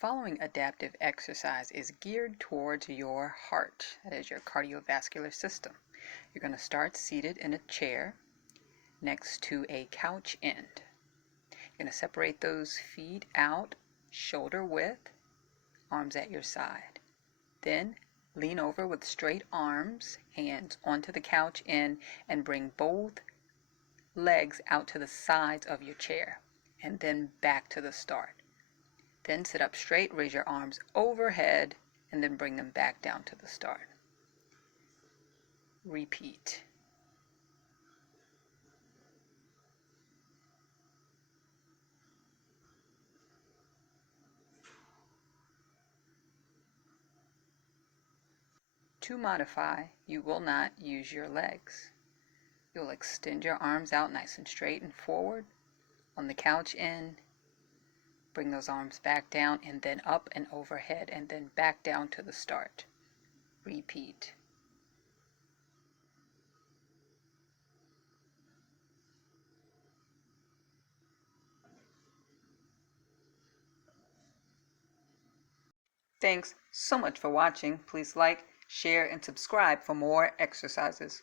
following adaptive exercise is geared towards your heart, that is your cardiovascular system. You're going to start seated in a chair next to a couch end. You're going to separate those feet out, shoulder width, arms at your side. Then lean over with straight arms, hands onto the couch end, and bring both legs out to the sides of your chair, and then back to the start. Then sit up straight, raise your arms overhead, and then bring them back down to the start. Repeat. To modify, you will not use your legs. You'll extend your arms out nice and straight and forward on the couch end. Bring those arms back down and then up and overhead and then back down to the start. Repeat. Thanks so much for watching. Please like, share, and subscribe for more exercises.